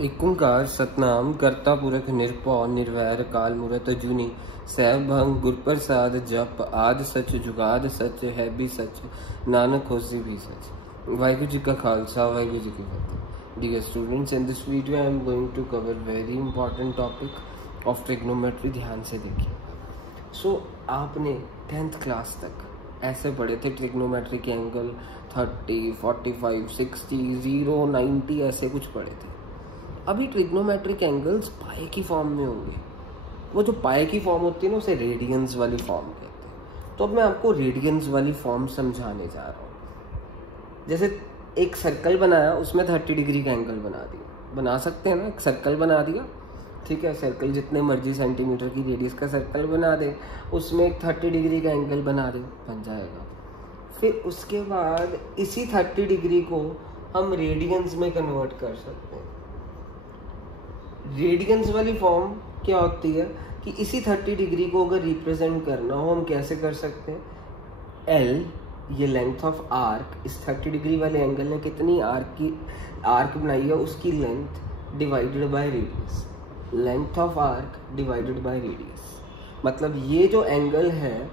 एक ओंकार सतनाम करता पुरख निरपौ निर्वैर काल मूरत अजूनी सैभ भंग गुरप्रसाद जप आद सच जुगाद सच है भी सच नानक होसी भी सच। वाहिगुरु जी का खालसा वाहिगुरु जी की फतेह। Dear students, in this video I am going to cover very important topic of trigonometry. ध्यान से देखिए। आपने 10th क्लास तक ऐसे पढ़े थे ट्रिग्नोमेट्री के एंगल 30, 45, 60, 0, 90 ऐसे कुछ पढ़े थे। अभी ट्रिग्नोमेट्रिक एंगल्स पाए की फॉर्म में होंगे। वो जो पाए की फॉर्म होती है ना, उसे रेडियंस वाली फॉर्म कहते हैं। तो अब मैं आपको रेडियंस वाली फॉर्म समझाने जा रहा हूँ। जैसे एक सर्कल बनाया, उसमें 30 डिग्री का एंगल बना सकते हैं ना। एक सर्कल बना दिया, ठीक है, सर्कल जितने मर्जी सेंटीमीटर की रेडियस का सर्कल बना दे, उसमें एक 30 डिग्री का एंगल बना दे, बन जाएगा। फिर उसके बाद इसी 30 डिग्री को हम रेडियंस में कन्वर्ट कर सकते हैं। रेडियंस वाली फॉर्म क्या होती है कि इसी 30 डिग्री को अगर रिप्रेजेंट करना हो, हम कैसे कर सकते हैं। एल, ये लेंथ ऑफ आर्क, इस 30 डिग्री वाले एंगल ने कितनी आर्क बनाई है, उसकी length divided by radius. Length of arc divided by radius, मतलब ये जो एंगल है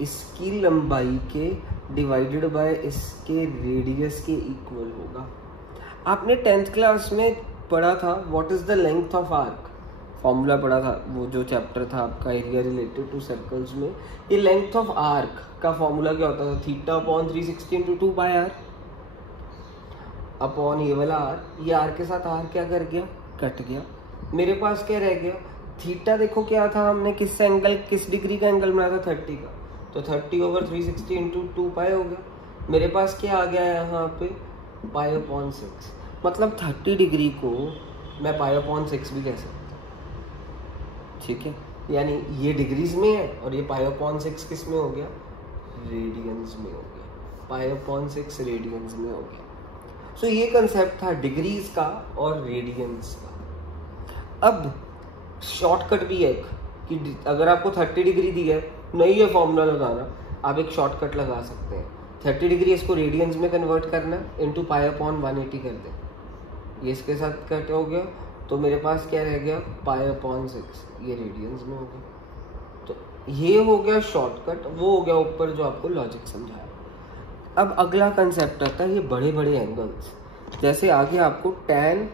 इसकी लंबाई के डिवाइडेड बाय इसके रेडियस के इक्वल होगा। आपने 10th क्लास में पढ़ा था what is the length of arc, formula पढ़ा था, वो जो चैप्टर था आपका एरिया रिलेटेड टू सर्कल्स में। ये लेंथ ऑफ आर्क का फॉर्मूला क्या होता था, theta upon 360 × 2 pi r upon ये वाला आर। ये आर के साथ आर क्या कर गया, कट गया। मेरे पास क्या रह गया, थीटा देखो क्या था, हमने किस डिग्री का एंगल बनाया था, 30 का, तो 30/360 × 2 पाई हो गया। मेरे पास क्या आ गया यहाँ पे, π/6। मतलब 30 डिग्री को मैं π/6 भी कह सकता हूँ, ठीक है। यानी ये डिग्रीज में है और ये π/6 किस में हो गया, रेडियंस में हो गया। π/6 रेडियंस में हो गया। सो ये कंसेप्ट था डिग्रीज का और रेडियंस का। अब शॉर्टकट भी है कि अगर आपको 30 डिग्री दी है, नहीं ये फॉर्मूला लगाना, आप एक शॉर्टकट लगा सकते हैं। 30 डिग्री इसको रेडियंस में कन्वर्ट करना, इंटू π/180 कर दें। ये इसके साथ कट हो गया, तो मेरे पास क्या रह गया, π/6, ये रेडियंस में हो गया। तो ये हो गया शॉर्टकट, वो हो गया ऊपर जो आपको लॉजिक समझाया। अब अगला कंसेप्ट आता है ये बड़े बड़े एंगल्स। जैसे आगे आपको tan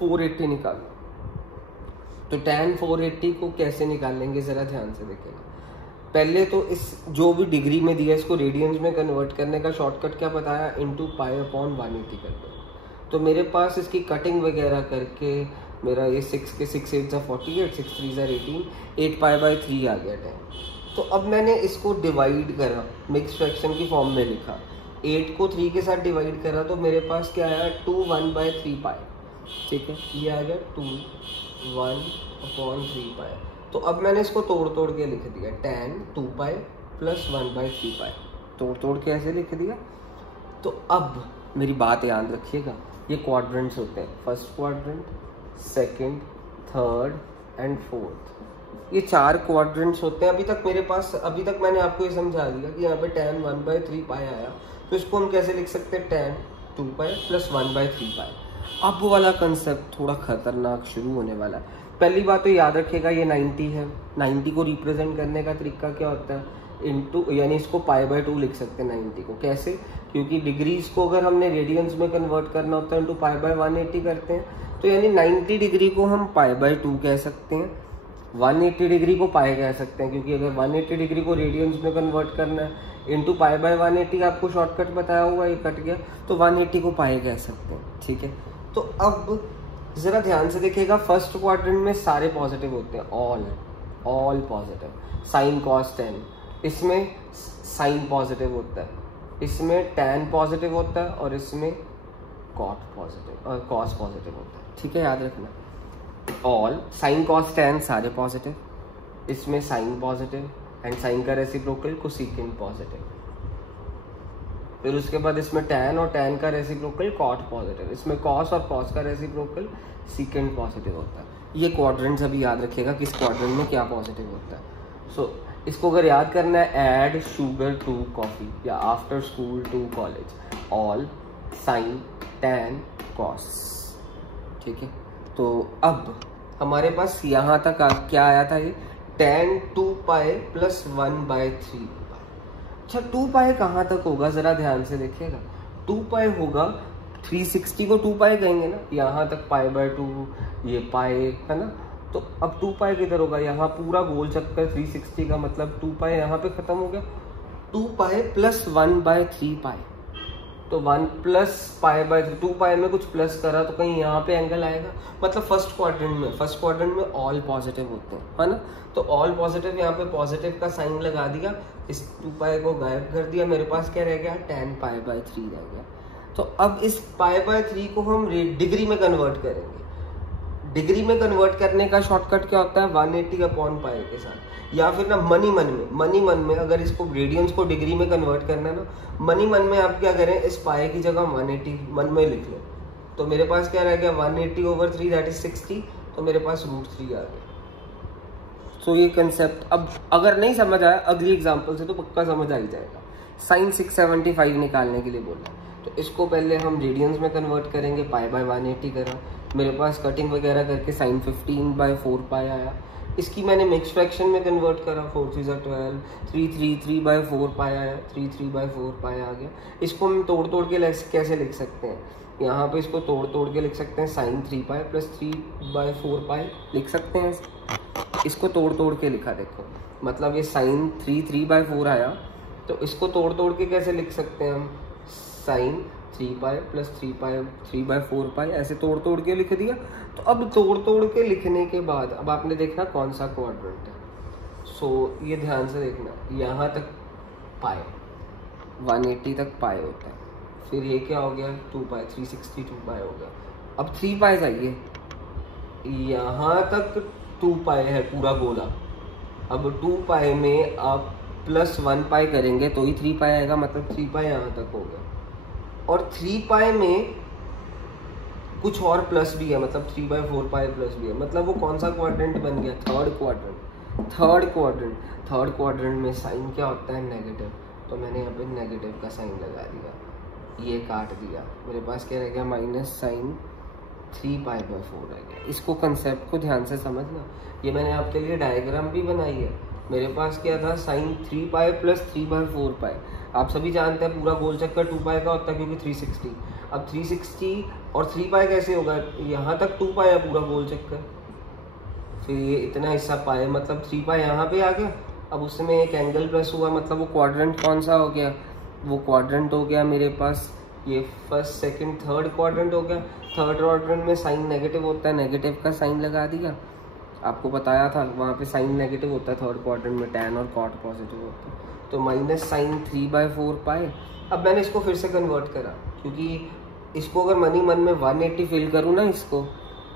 480 निकालना, तो tan 480 को कैसे निकालेंगे जरा ध्यान से देखेंगे। पहले तो इस जो भी डिग्री में दिया इसको रेडियंस में कन्वर्ट करने का शॉर्टकट क्या बताया, इंटू π/180 कर दो। तो मेरे पास इसकी कटिंग वगैरह करके मेरा ये 6 के 6 8 48, 6 3 18, 8π/3 आ गया टाइम। तो अब मैंने इसको डिवाइड करा, मिक्स फ्रैक्शन की फॉर्म में लिखा, 8 को 3 के साथ डिवाइड करा, तो मेरे पास क्या आया, 2 1/3 पाई, ठीक है, ये आ गया 2 1/3 पाई। तो अब मैंने इसको तोड़ के लिख दिया, tan 2 पाई प्लस 1/3 पाई, तोड़ के ऐसे लिख दिया। तो अब मेरी बात याद रखिएगा, ये क्वाड्रेंट्स होते हैं, first quadrant, second, third and fourth. ये 4 क्वाड्रेंट्स होते हैं। अभी तक मैंने आपको ये समझा दिया कि यहाँ पे tan 1/3 पाई आया, तो इसको हम कैसे लिख सकते हैं, tan 2 पाई प्लस 1/3 पाई। अब वाला कंसेप्ट थोड़ा खतरनाक शुरू होने वाला है। पहली बात तो याद रखिएगा, ये 90 है। 90 को रिप्रेजेंट करने का तरीका क्या होता है, इंटू, यानी इसको π/2 लिख सकते हैं 90 को। कैसे, क्योंकि डिग्रीज को अगर हमने रेडियंस में कन्वर्ट करना होता है, इंटू π/180 करते हैं, तो यानी 90 डिग्री को हम π/2 कह सकते हैं, 180 डिग्री को पाई कह सकते हैं, क्योंकि अगर 180 डिग्री को रेडियंस में कन्वर्ट करना है, इंटू π/180 आपको शॉर्टकट बताया हुआ, ये कट गया, तो 180 को पाई कह सकते हैं, ठीक है। तो अब जरा ध्यान से देखिएगा, फर्स्ट क्वाड्रेंट में सारे पॉजिटिव होते हैं, all positive, sine cos tan, इसमें साइन पॉजिटिव होता है, इसमें tan पॉजिटिव होता है और इसमें cot पॉजिटिव और cos पॉजिटिव होता है, ठीक है, याद रखना। ऑल साइन कॉस tan सारे पॉजिटिव, इसमें साइन पॉजिटिव एंड साइन का रेसिप्रोकल कोसेकेंट पॉजिटिव। फिर उसके बाद इसमें tan और tan का रेसिप्रोकल cot पॉजिटिव, इसमें cos और cos का रेसिप्रोकल सेकेंट पॉजिटिव होता है। ये क्वाड्रेंट्स अभी याद रखिएगा किस क्वाड्रेंट में क्या पॉजिटिव होता है। इसको अगर याद करना है, ऐड शुगर टू कॉफी या after school to college, all sine tan cos, ठीक है। तो अब हमारे पास यहाँ तक क्या आया था, ये tan 2 पाई प्लस 1/3 पाई। अच्छा 2 पाई कहाँ तक होगा, ज़रा ध्यान से देखिएगा। 2 पाई होगा 360 को 2 पाई कहेंगे ना, यहाँ तक π/2, ये पाई है ना। तो अब 2 पाई किधर होगा, यहाँ पूरा गोल चक्कर 360 का मतलब 2 पाई यहाँ पे ख़त्म हो गया। 2 पाई प्लस 1/3 पाई, तो 1 प्लस π/3, 2 पाई में कुछ प्लस करा तो कहीं यहाँ पे एंगल आएगा, मतलब फर्स्ट क्वाड्रेंट में ऑल पॉजिटिव होते हैं, है ना। तो ऑल पॉजिटिव, यहाँ पे पॉजिटिव का साइन लगा दिया, इस 2 पाई को गायब कर दिया, मेरे पास क्या रह गया, tan π/3 रह गया। तो अब इस π/3 को हम डिग्री में कन्वर्ट करेंगे। डिग्री में कन्वर्ट करने का शॉर्टकट क्या होता है, 180/पाई के साथ, या फिर ना मनी मन में अगर इसको रेडियंस को डिग्री में कन्वर्ट करना है ना, मनी मन में आप क्या करें, इस पाई की जगह 180 मन में लिख लें। तो मेरे पास क्या रह गया, 180/3 दैट इज 60, तो मेरे पास √3 आ गया। तो ये कंसेप्ट अब अगर नहीं समझ आया अगली एग्जांपल से तो पक्का समझ आ ही जाएगा। sin 675 निकालने के लिए बोला, तो इसको पहले हम रेडियंस में कन्वर्ट करेंगे, π/180 करा, मेरे पास कटिंग वगैरह करके sin 15/4 पाई आया। इसकी मैंने मिक्स फ्रैक्शन में कन्वर्ट करा, 4 3 12, 3/4 पाई आया, 3/4 पाई आ गया। इसको हम तोड़ के कैसे लिख सकते हैं, यहाँ पे इसको तोड़ के लिख सकते हैं, sin 3 पाई प्लस 3/4 पाई लिख सकते हैं। इसको तोड़ के लिखा, देखो मतलब ये sin 3/4 आया, तो इसको तोड़ के कैसे लिख सकते हैं हम, sin 3 पाई प्लस 3/4 पाई, ऐसे तोड़ के लिख दिया। तो अब तोड़ के लिखने के बाद अब आपने देखना कौन सा क्वाड्रेंट है। सो ये ध्यान से देखना, यहाँ तक पाई 180 तक पाई होता है, फिर ये क्या हो गया 2 पाई, 362 पाई हो गया। अब 3 पाई आइए, यहाँ तक 2 पाई है पूरा गोला। अब 2 पाई में आप प्लस 1 पाई करेंगे तो ही 3 पाई आएगा, मतलब 3 पाई यहाँ तक हो गया। और 3 पाई में कुछ और प्लस भी है, मतलब 3/4 पाई प्लस भी है, मतलब वो कौन सा क्वाड्रेंट बन गया, थर्ड क्वाड्रेंट में साइन क्या होता है, नेगेटिव। तो मैंने यहाँ पे नेगेटिव का साइन लगा दिया, ये काट दिया, मेरे पास क्या रह गया, माइनस साइन 3π/4 रह गया। इसको कंसेप्ट को ध्यान से समझना, ये मैंने आपके लिए डायग्राम भी बनाई है। मेरे पास क्या था, साइन 3 पाई प्लस 3/4 पाई। आप सभी जानते हैं पूरा गोल चक्कर 2 पाई का होता है क्योंकि 360। अब 360 और 3 पाई कैसे होगा, यहाँ तक 2 पाई है पूरा गोल चक्कर, फिर ये इतना हिस्सा पाई, मतलब 3 पाई यहाँ पे आ गया। अब उसमें एक एंगल प्लस हुआ, मतलब वो क्वाड्रेंट कौन सा हो गया, वो क्वाड्रेंट हो गया मेरे पास ये फर्स्ट सेकंड थर्ड क्वाड्रेंट हो गया। थर्ड क्वाड्रेंट में साइन नेगेटिव होता है, नेगेटिव का साइन लगा दिया, आपको बताया था वहाँ पे साइन नेगेटिव होता है थर्ड क्वाड्रेंट में, टैन और कॉट पॉजिटिव होता है। तो माइनस साइन 3/4 पाई। अब मैंने इसको फिर से कन्वर्ट करा, क्योंकि इसको अगर मनी मन में 180 फिल करूँ ना इसको,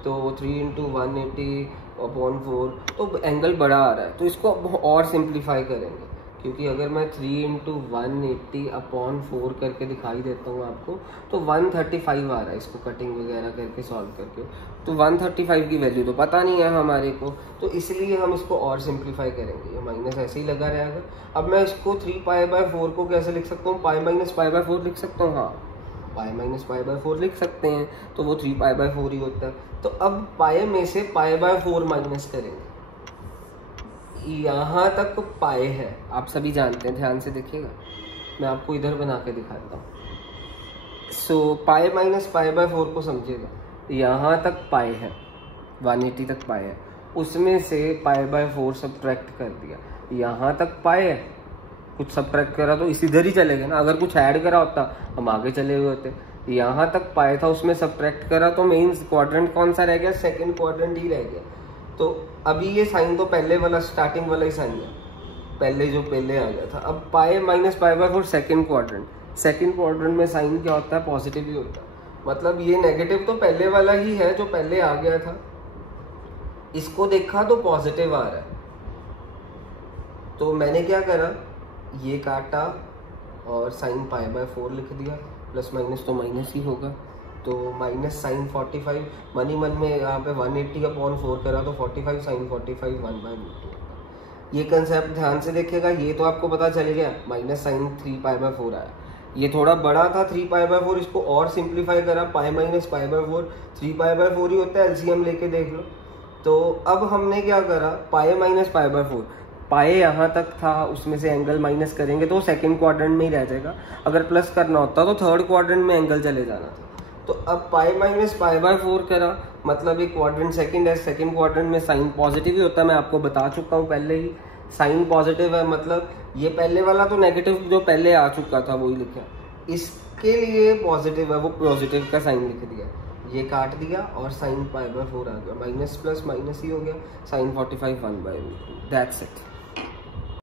तो 3 × 180/4, तो एंगल बड़ा आ रहा है, तो इसको और सिंप्लीफाई करेंगे, क्योंकि अगर मैं 3 × 180/4 करके दिखाई देता हूँ आपको, तो 135 आ रहा है, इसको कटिंग वगैरह करके सॉल्व करके। तो 135 की वैल्यू तो पता नहीं है हमारे को, तो इसलिए हम इसको और सिंप्लीफाई करेंगे, ये माइनस ऐसे ही लगा रहेगा। अब मैं इसको 3π/4 को कैसे लिख सकता हूँ, π-π/4 लिख सकता हूँ, हाँ π-π/4 लिख सकते हैं, तो वो 3π/4 ही होता है। तो अब पाई में से π/4 माइनस करेंगे, यहाँ तक पाई है, आप सभी जानते हैं, ध्यान से देखिएगा, मैं आपको इधर बना के दिखाता हूँ। सो पाई माइनस π/4 को समझिएगा, यहाँ तक पाई है, 180 तक पाई है, उसमें से π/4 सब्ट्रैक्ट कर दिया, यहाँ तक पाई है, कुछ सब्ट्रैक्ट करा तो इधर ही चले गए ना, अगर कुछ ऐड करा होता हम आगे चले हुए होते। यहाँ तक पाई था, उसमें सब्ट्रैक्ट करा तो मेन क्वाड्रेंट कौन सा रह गया, सेकंड क्वाड्रेंट ही रह गया। तो अभी ये साइन तो पहले वाला स्टार्टिंग वाला ही साइन है, पहले आ गया था। अब पाई माइनस π/4 सेकंड क्वाड्रेंट में साइन क्या होता है, पॉजिटिव ही होता है, मतलब ये नेगेटिव तो पहले वाला ही है जो पहले आ गया था, इसको देखा तो पॉजिटिव आ रहा है। तो मैंने क्या करा, ये काटा और साइन π/4 लिख दिया, प्लस माइनस तो माइनस ही होगा, तो माइनस साइन 45, मनी मन में यहाँ पे 180/4 करा तो 45 साइन 45 1/√2। ये कंसेप्ट ध्यान से देखिएगा, ये तो आपको पता चल गया, माइनस साइन 3π/4 आया। ये थोड़ा बड़ा था 3π/4, इसको और सिंप्लीफाई करा, पाई माइनस π/4, 3π/4 ही होता है, एलसीएम लेके देख लो। तो अब हमने क्या करा, पाई माइनस π/4, पाए यहाँ तक था, उसमें से एंगल माइनस करेंगे तो सेकंड क्वाड्रेंट में ही रह जाएगा, अगर प्लस करना होता तो थर्ड क्वाड्रेंट में एंगल चले जाना था। तो अब पाई माइनस π/4 करा, मतलब एक क्वाड्रेंट सेकंड है, सेकंड क्वाड्रेंट में साइन पॉजिटिव ही होता है, मैं आपको बता चुका हूँ पहले ही, साइन पॉजिटिव है, मतलब ये पहले वाला तो नेगेटिव जो पहले आ चुका था वही लिखा, इसके लिए पॉजिटिव है, वो पॉजिटिव का साइन लिख दिया, ये काट दिया और साइन π/4 आ गया, माइनस प्लस माइनस ही हो गया, साइन 45 1/√2, दैट्स इट।